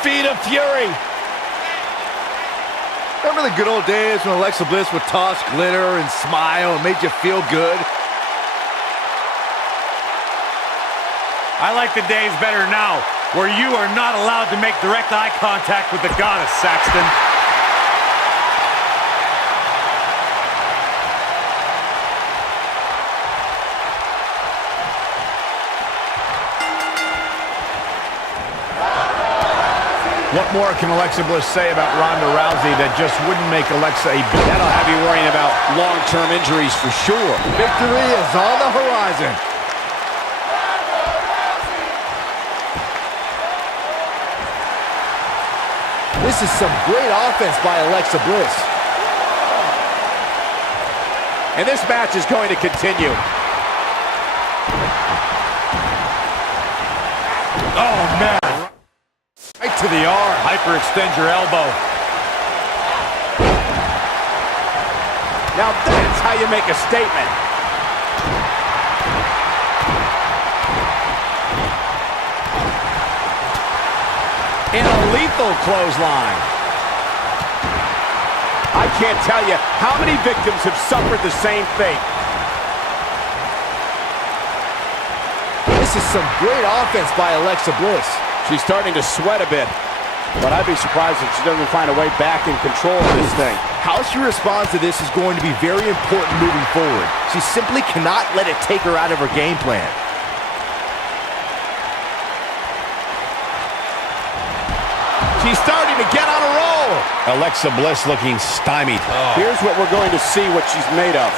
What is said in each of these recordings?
feet of fury. Remember the good old days when Alexa Bliss would toss glitter and smile and made you feel good? I like the days better now, where you are not allowed to make direct eye contact with the goddess, Saxton. What more can Alexa Bliss say about Ronda Rousey that just wouldn't make Alexa a beat? That'll have you worrying about long-term injuries for sure. Victory is on the horizon. This is some great offense by Alexa Bliss. And this match is going to continue. Oh, man. Right to the arm. Hyperextend your elbow. Now that's how you make a statement. In a lethal clothesline. I can't tell you how many victims have suffered the same fate. This is some great offense by Alexa Bliss. She's starting to sweat a bit, but I'd be surprised if she doesn't find a way back in control of this thing. How she responds to this is going to be very important moving forward. She simply cannot let it take her out of her game plan. She's starting to get on a roll. Alexa Bliss looking stymied. Here's what we're going to see what she's made of.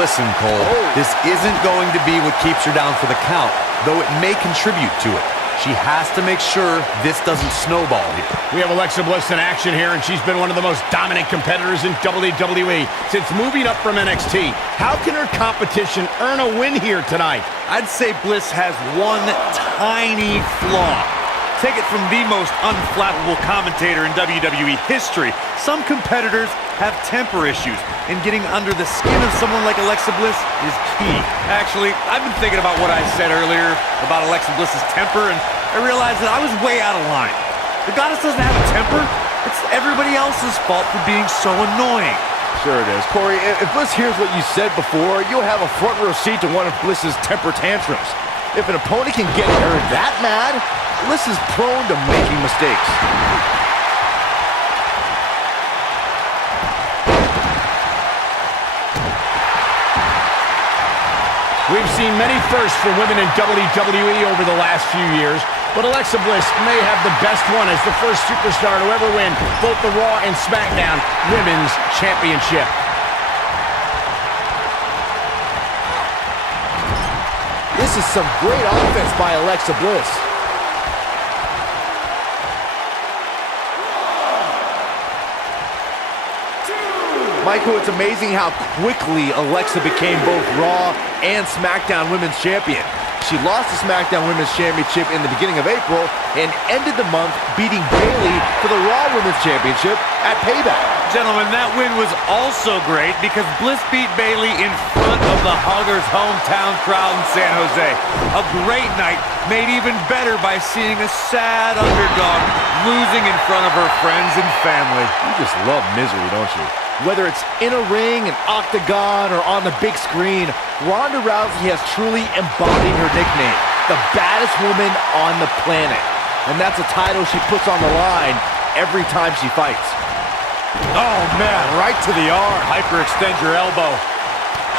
Listen, Cole, this isn't going to be what keeps her down for the count, though it may contribute to it. She has to make sure this doesn't snowball here. We have Alexa Bliss in action here, and she's been one of the most dominant competitors in WWE since moving up from NXT. How can her competition earn a win here tonight? I'd say Bliss has one tiny flaw. Take it from the most unflappable commentator in WWE history. Some competitors have temper issues, and getting under the skin of someone like Alexa Bliss is key. Actually, I've been thinking about what I said earlier about Alexa Bliss's temper, and I realized that I was way out of line. The goddess doesn't have a temper. It's everybody else's fault for being so annoying. Sure it is. Corey, if Bliss hears what you said before, you'll have a front row seat to one of Bliss's temper tantrums. If an opponent can get her that mad, Bliss is prone to making mistakes. We've seen many firsts for women in WWE over the last few years, but Alexa Bliss may have the best one as the first superstar to ever win both the Raw and SmackDown Women's Championship. This is some great offense by Alexa Bliss. Michael, it's amazing how quickly Alexa became both Raw and SmackDown Women's Champion. She lost the SmackDown Women's Championship in the beginning of April and ended the month beating Bayley for the Raw Women's Championship at Payback. Gentlemen, that win was also great because Bliss beat Bayley in front of the Huggers' hometown crowd in San Jose. A great night made even better by seeing a sad underdog losing in front of her friends and family. You just love misery, don't you? Whether it's in a ring, an octagon, or on the big screen, Ronda Rousey has truly embodied her nickname, the baddest woman on the planet. And that's a title she puts on the line every time she fights. Oh, man, right to the arm. Hyperextend your elbow.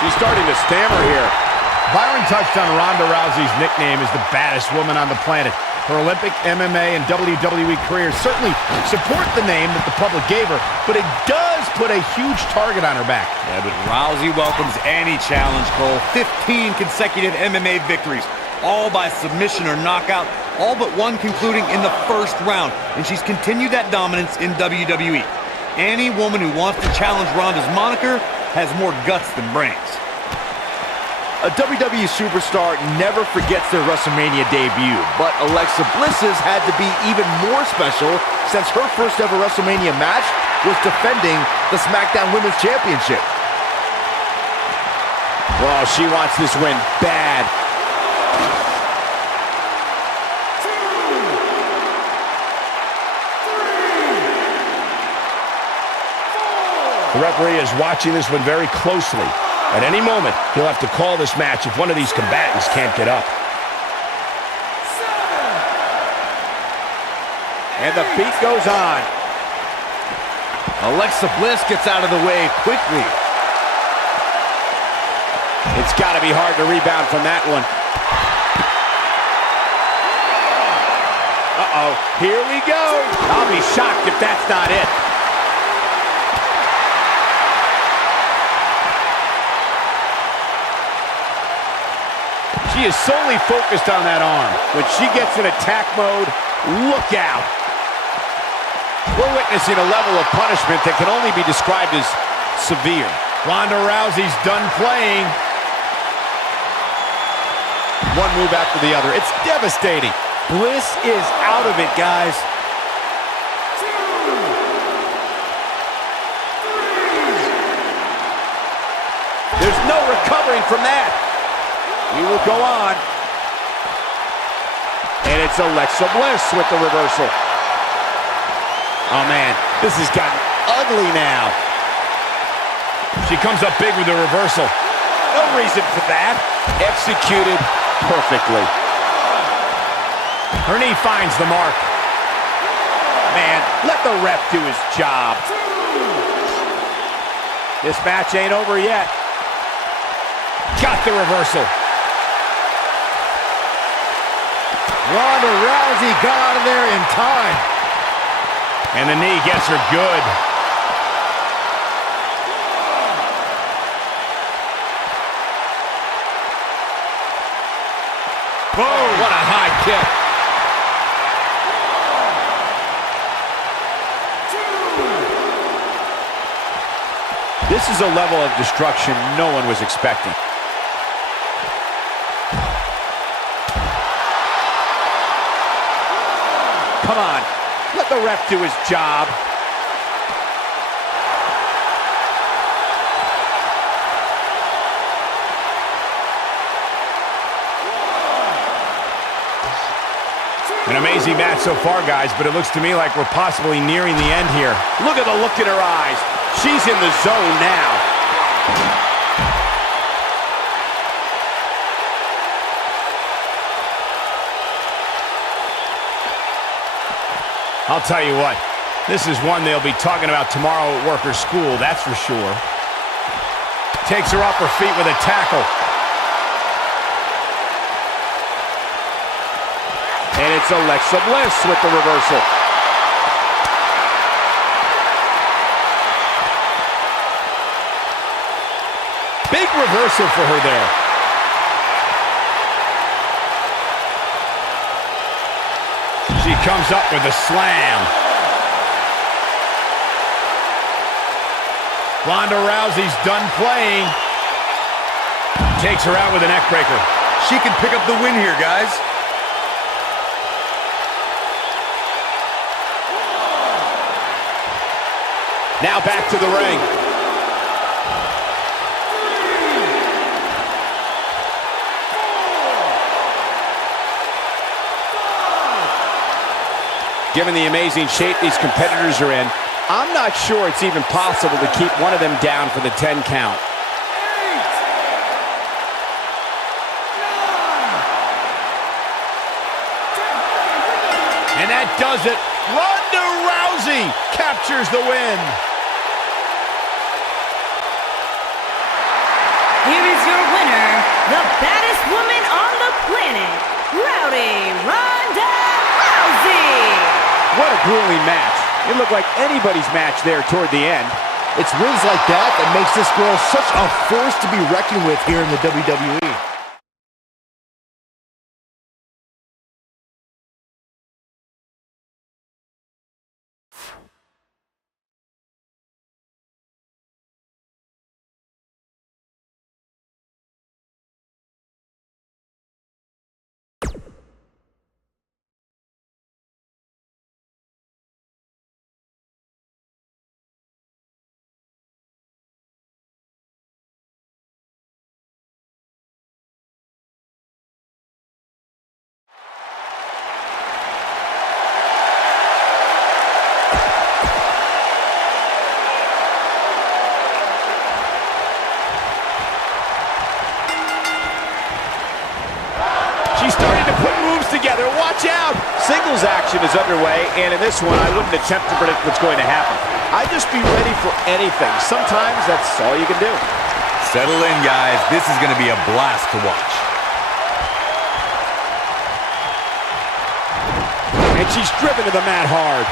She's starting to stammer here. Byron touched on Ronda Rousey's nickname as the baddest woman on the planet. Her Olympic, MMA, and WWE careers certainly support the name that the public gave her, but it does put a huge target on her back. Yeah, but Rousey welcomes any challenge, Cole. 15 consecutive MMA victories, all by submission or knockout, all but one concluding in the first round, and she's continued that dominance in WWE. Any woman who wants to challenge Ronda's moniker has more guts than brains. A WWE superstar never forgets their WrestleMania debut, but Alexa Bliss's had to be even more special since her first ever WrestleMania match was defending the SmackDown Women's Championship. Well, she wants this win bad. The referee is watching this one very closely. At any moment, he'll have to call this match if one of these combatants can't get up. And the beat goes on. Alexa Bliss gets out of the way quickly. It's got to be hard to rebound from that one. Uh-oh, here we go. I'll be shocked if that's not it. She is solely focused on that arm. When she gets in attack mode, look out. We're witnessing a level of punishment that can only be described as severe. Ronda Rousey's done playing. One move after the other. It's devastating. Bliss is out of it, guys. There's no recovering from that. We will go on. And it's Alexa Bliss with the reversal. Oh, man, this has gotten ugly now. She comes up big with the reversal. No reason for that. Executed perfectly. Her knee finds the mark. Man, let the ref do his job. This match ain't over yet. Got the reversal. Ronda Rousey got out of there in time. And the knee gets her good. Boom! What a high kick. This is a level of destruction no one was expecting. Come on, let the ref do his job. An amazing match so far, guys, but it looks to me like we're possibly nearing the end here. Look at the look in her eyes. She's in the zone now. I'll tell you what, this is one they'll be talking about tomorrow at workers' school, that's for sure. Takes her off her feet with a tackle. And it's Alexa Bliss with the reversal. Big reversal for her there. She comes up with a slam. Ronda Rousey's done playing. Takes her out with a neck breaker. She can pick up the win here, guys. Now back to the ring. Given the amazing shape these competitors are in, I'm not sure it's even possible to keep one of them down for the 10 count. And that does it. Ronda Rousey captures the win. Here is your winner, the baddest woman on the planet, Rowdy Ronda Rousey. What a grueling match. It looked like anybody's match there toward the end. It's wins like that that makes this girl such a force to be reckoned with here in the WWE. watch out! Singles action is underway, and in this one, I wouldn't attempt to predict what's going to happen. I'd just be ready for anything. Sometimes that's all you can do. Settle in, guys. This is going to be a blast to watch. And she's driven to the mat hard.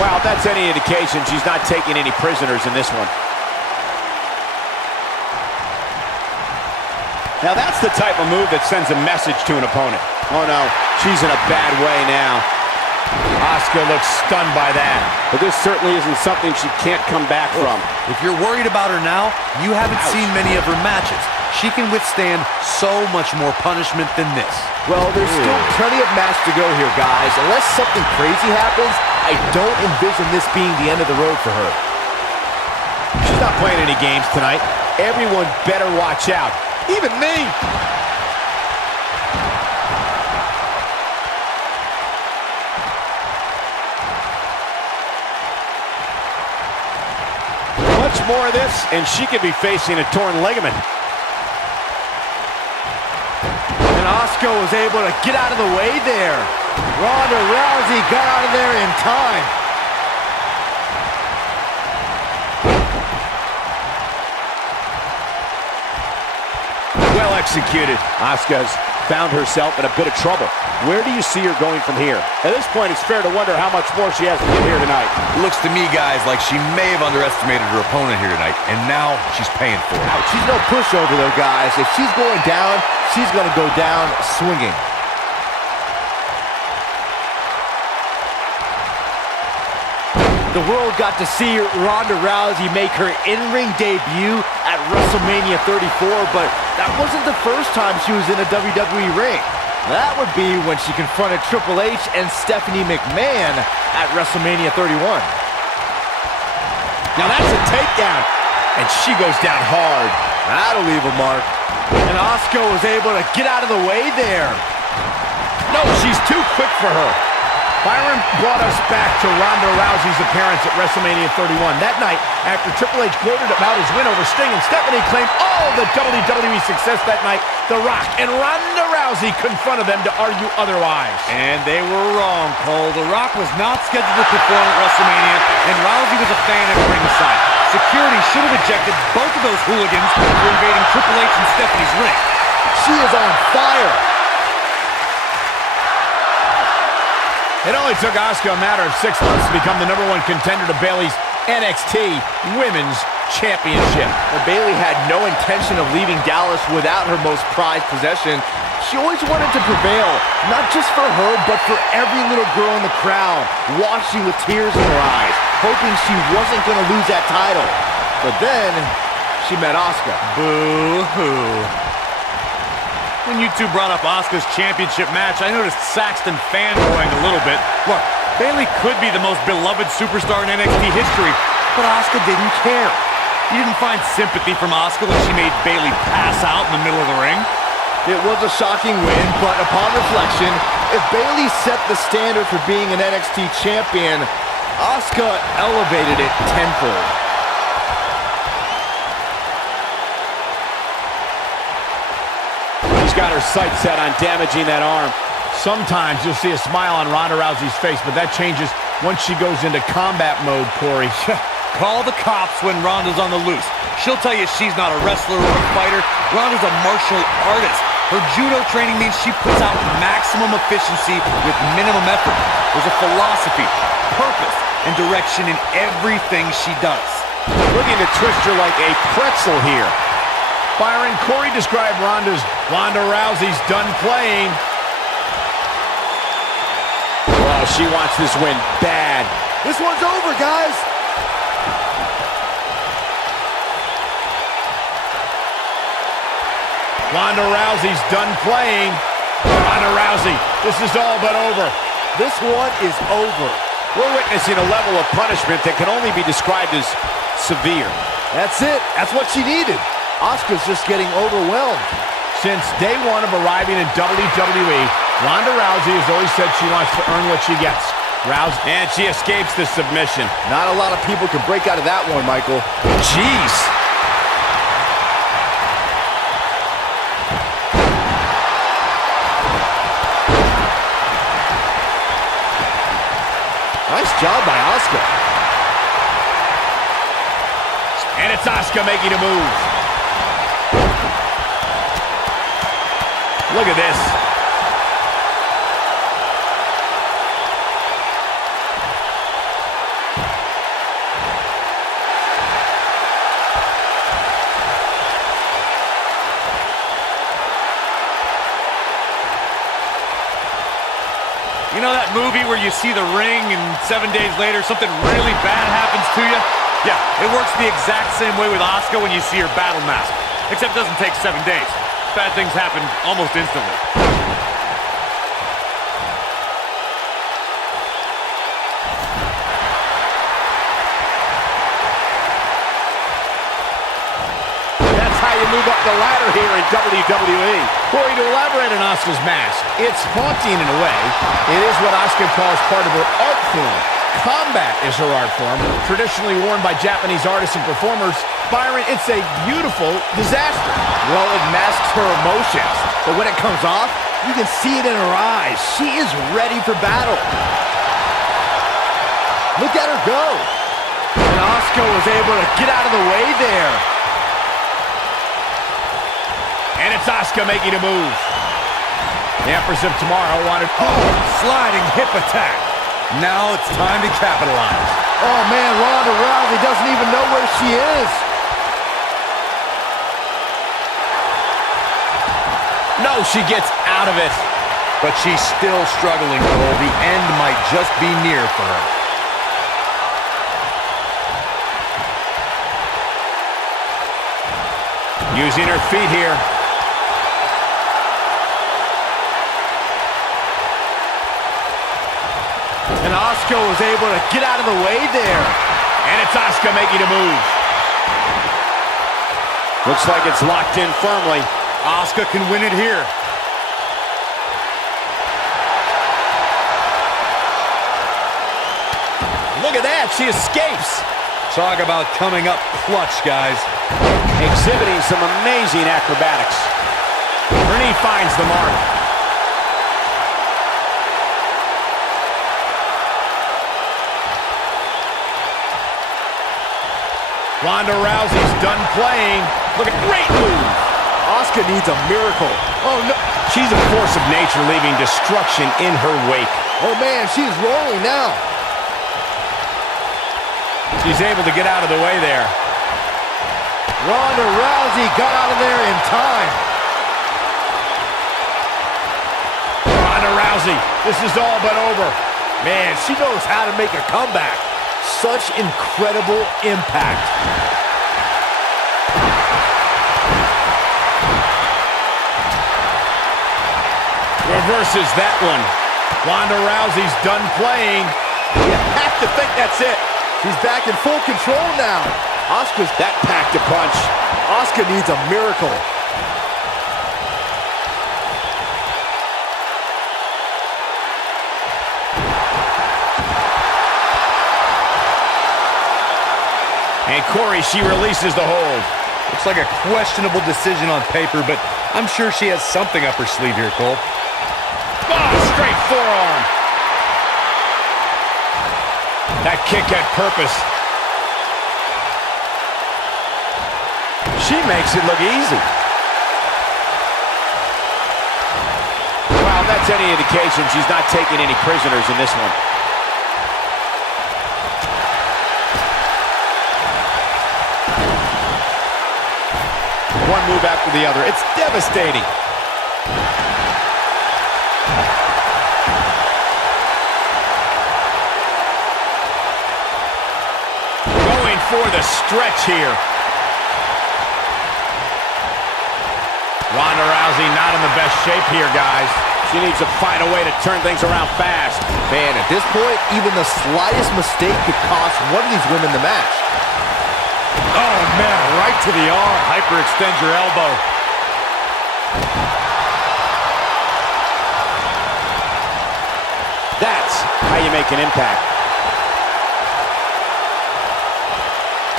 Wow, if that's any indication, she's not taking any prisoners in this one. Now that's the type of move that sends a message to an opponent. Oh no, she's in a bad way now. Asuka looks stunned by that. But this certainly isn't something she can't come back from. If you're worried about her now, you haven't seen many of her matches. She can withstand so much more punishment than this. Well, there's still plenty of match to go here, guys. Unless something crazy happens, I don't envision this being the end of the road for her. She's not playing any games tonight. Everyone better watch out. Even me. Much more of this, and she could be facing a torn ligament. And Asuka was able to get out of the way there. Ronda Rousey got out of there in time. Well executed. Asuka's found herself in a bit of trouble. Where do you see her going from here? At this point, it's fair to wonder how much more she has to get here tonight. Looks to me, guys, like she may have underestimated her opponent here tonight, and now she's paying for it. She's no pushover, though, guys. If she's going down, she's going to go down swinging. The world got to see Ronda Rousey make her in-ring debut at WrestleMania 34, but that wasn't the first time she was in a WWE ring. That would be when she confronted Triple H and Stephanie McMahon at WrestleMania 31. Now that's a takedown, and she goes down hard. That'll leave a mark. And Asuka was able to get out of the way there. No, she's too quick for her. Byron brought us back to Ronda Rousey's appearance at WrestleMania 31. That night, after Triple H gloated about his win over Sting and Stephanie claimed all the WWE success that night, The Rock and Ronda Rousey confronted them to argue otherwise. And they were wrong, Cole. The Rock was not scheduled to perform at WrestleMania, and Rousey was a fan at ringside. Security should have ejected both of those hooligans for invading Triple H and Stephanie's ring. She is on fire. It only took Asuka a matter of 6 months to become the #1 contender to Bayley's NXT Women's Championship. Well, Bayley had no intention of leaving Dallas without her most prized possession. She always wanted to prevail, not just for her, but for every little girl in the crowd, watching with tears in her eyes, hoping she wasn't going to lose that title. But then, she met Asuka. Boo-hoo. When you two brought up Asuka's championship match, I noticed Saxton fanboying a little bit. Look, Bayley could be the most beloved superstar in NXT history, but Asuka didn't care. You didn't find sympathy from Asuka when she made Bayley pass out in the middle of the ring? It was a shocking win, but upon reflection, if Bayley set the standard for being an NXT champion, Asuka elevated it tenfold. She's got her sights set on damaging that arm. Sometimes you'll see a smile on Ronda Rousey's face, but that changes once she goes into combat mode, Corey. Call the cops when Ronda's on the loose. She'll tell you she's not a wrestler or a fighter. Ronda's a martial artist. Her judo training means she puts out maximum efficiency with minimum effort. There's a philosophy, purpose, and direction in everything she does. Looking to twist her like a pretzel here. Byron, Corey described Ronda Rousey's done playing. Well, she wants this win bad. This one's over, guys. Ronda Rousey's done playing. Ronda Rousey, this is all but over. This one is over. We're witnessing a level of punishment that can only be described as severe. That's it. That's what she needed. Asuka's just getting overwhelmed. Since day one of arriving in WWE, Ronda Rousey has always said she wants to earn what she gets. Rousey, and she escapes the submission. Not a lot of people can break out of that one, Michael. Jeez. Nice job by Asuka. And it's Asuka making a move. Look at this. You know that movie where you see the ring and 7 days later something really bad happens to you? Yeah, it works the exact same way with Asuka when you see her battle mask. Except it doesn't take 7 days. Bad things happen almost instantly. That's how you move up the ladder here in WWE. Corey, to elaborate on Asuka's mask, it's haunting in a way. It is what Asuka calls part of her art form. Combat is her art form, traditionally worn by Japanese artists and performers. Byron, it's a beautiful disaster. Well, it masks her emotions, but when it comes off, you can see it in her eyes. She is ready for battle. Look at her go. And Asuka was able to get out of the way there. And it's Asuka making a move. The Empress of Tomorrow wanted... Sliding hip attack. Now it's time to capitalize. Oh, man, Ronda Rousey doesn't even know where she is. No, she gets out of it. But she's still struggling, Cole. The end might just be near for her. Using her feet here. And Asuka was able to get out of the way there. And it's Asuka making a move. Looks like it's locked in firmly. Asuka can win it here. Look at that, she escapes. Talk about coming up clutch, guys. Exhibiting some amazing acrobatics. Her knee finds the mark. Ronda Rousey's done playing. Look at great move. Asuka needs a miracle. Oh, no. She's a force of nature, leaving destruction in her wake. Oh, man, she's rolling now. She's able to get out of the way there. Ronda Rousey got out of there in time. Ronda Rousey, this is all but over. Man, she knows how to make a comeback. Such incredible impact. Reverses that one. Ronda Rousey's done playing. You have to think that's it. She's back in full control now. Asuka's That packed a punch. Asuka needs a miracle. And Corey, she releases the hold. Looks like a questionable decision on paper, but I'm sure she has something up her sleeve here, Cole. Oh, straight forearm. That kick had purpose. She makes it look easy. Well, that's any indication she's not taking any prisoners in this one. One move after the other. It's devastating. Going for the stretch here. Ronda Rousey not in the best shape here, guys. She needs to find a way to turn things around fast. Man, at this point, even the slightest mistake could cost one of these women the match. Oh, man, right to the arm. Hyperextend your elbow. That's how you make an impact.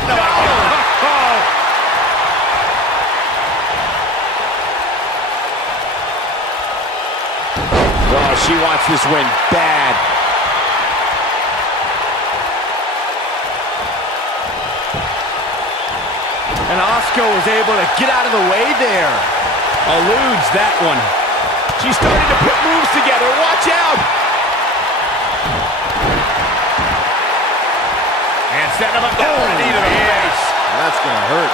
No. Oh. Oh, she wants this win bad. And Asuka was able to get out of the way there. Eludes that one. She's starting to put moves together. Watch out! And setting him up. Knee to the face. That's going to hurt.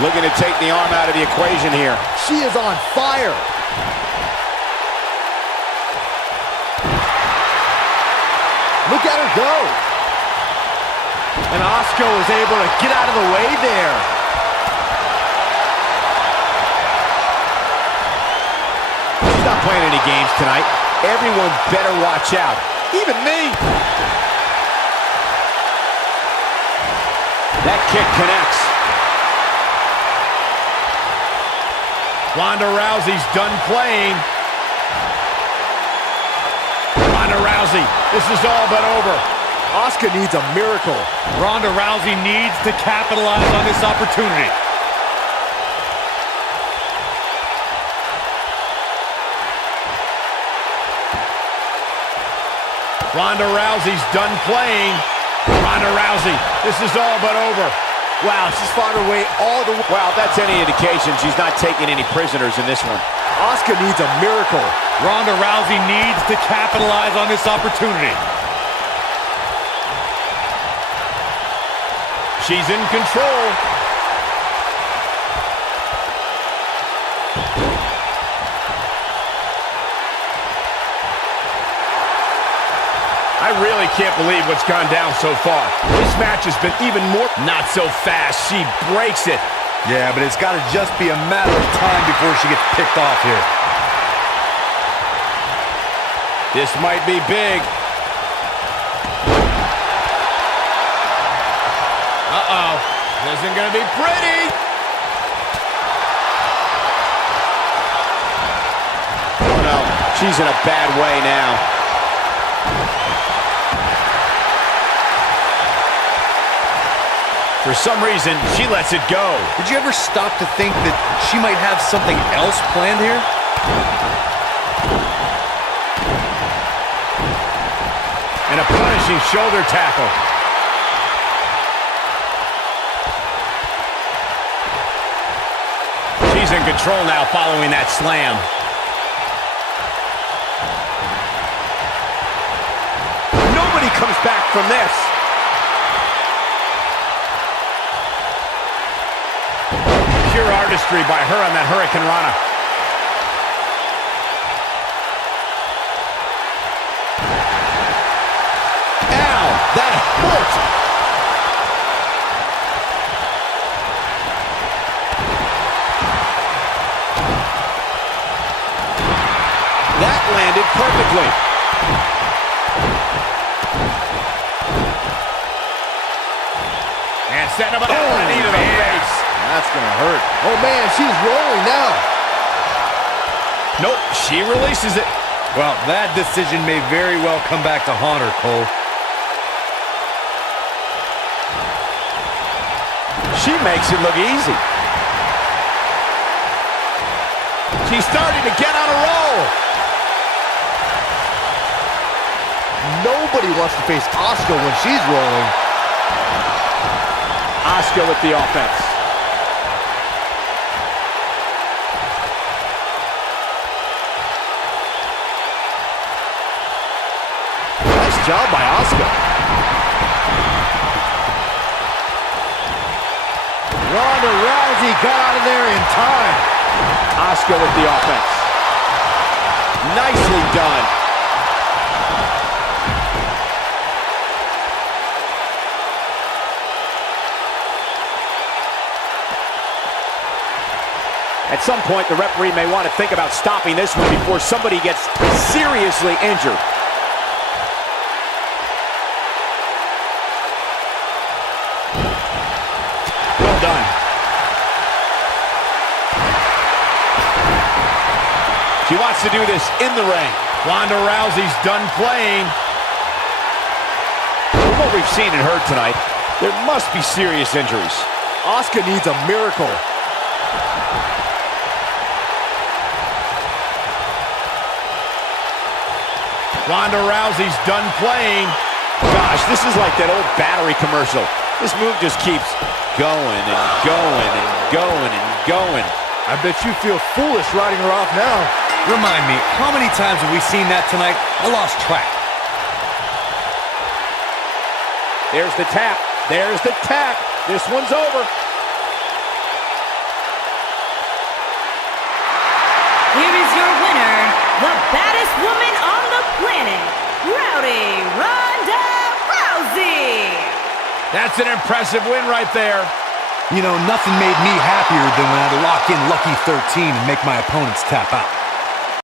Looking to take the arm out of the equation here. She is on fire. Look at her go. And Asuka was able to get out of the way there. She's not playing any games tonight. Everyone better watch out. Even me. That kick connects. Ronda Rousey's done playing. Ronda Rousey, this is all but over. Asuka needs a miracle. Ronda Rousey needs to capitalize on this opportunity. Ronda Rousey's done playing. Ronda Rousey, this is all but over. Wow, she's fought her way all the way. Well, if that's any indication, she's not taking any prisoners in this one. Asuka needs a miracle. Ronda Rousey needs to capitalize on this opportunity. She's in control. I really can't believe what's gone down so far. This match has been even more... Not so fast. She breaks it. Yeah, but it's got to just be a matter of time before she gets picked off here. This might be big. Uh-oh. This isn't going to be pretty. Oh, no. She's in a bad way now. For some reason, she lets it go. Did you ever stop to think that she might have something else planned here? And a punishing shoulder tackle. She's in control now following that slam. Nobody comes back from this. Pure artistry by her on that Hurricane Rana. Ow, that hurt. That landed perfectly. And setting him up. Knee to the face. That's gonna hurt. Oh man, she's rolling now. Nope, she releases it. Well, that decision may very well come back to haunt her, Cole. She makes it look easy. She's starting to get on a roll. Nobody wants to face Asuka when she's rolling. Asuka with the offense. Nice job by Asuka. Ronda Rousey got out of there in time. Asuka with the offense. Nicely done. At some point, the referee may want to think about stopping this one before somebody gets seriously injured. Well done. She wants to do this in the ring. Ronda Rousey's done playing. From what we've seen and heard tonight, there must be serious injuries. Asuka needs a miracle. Ronda Rousey's done playing. Gosh, this is like that old battery commercial. This move just keeps going and going and going and going. I bet you feel foolish riding her off now. Remind me, how many times have we seen that tonight? I lost track. There's the tap. There's the tap. This one's over. Here is your winner, the baddest woman on the planet, Rowdy Ronda Rousey. That's an impressive win right there. You know, nothing made me happier than when I'd lock in Lucky 13 and make my opponents tap out.